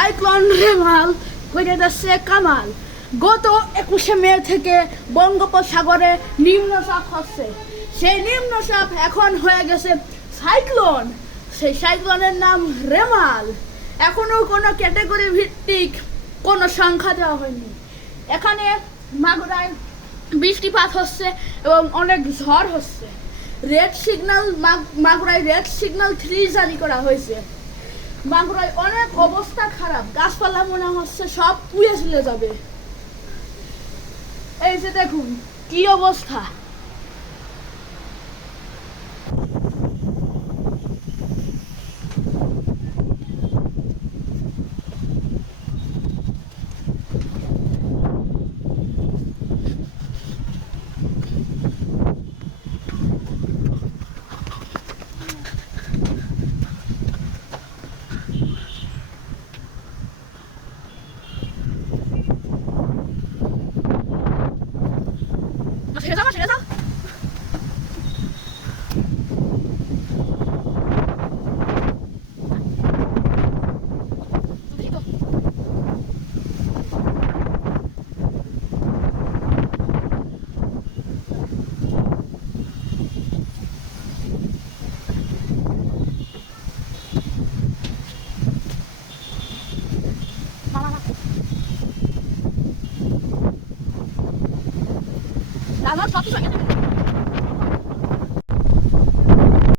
Cyclone Remal করে যাচ্ছে কামাল। গত 21শে মে থেকে বঙ্গোপসাগরে নিম্নচাপ হচ্ছে। সেই নিম্নচাপ এখন হয়ে গেছে সাইক্লোন। সেই সাইক্লোনের নাম রেমাল। এখনো কোনো ক্যাটাগরি ভিত্তিক কোনো সংখ্যা দেওয়া হয়নি। এখানে মাগুরায় বৃষ্টিপাত হচ্ছে এবং অনেক ঝড় হচ্ছে। রেড সিগন্যাল মাগুরায় রেড সিগন্যাল 3 জারি করা হয়েছে। মাগুরায় অনেক অবস্থা খারাপ, গাছপালা মনে হচ্ছে সব পুড়ে চলে যাবে। এই যে দেখুন কি অবস্থা। আমার সব কিছু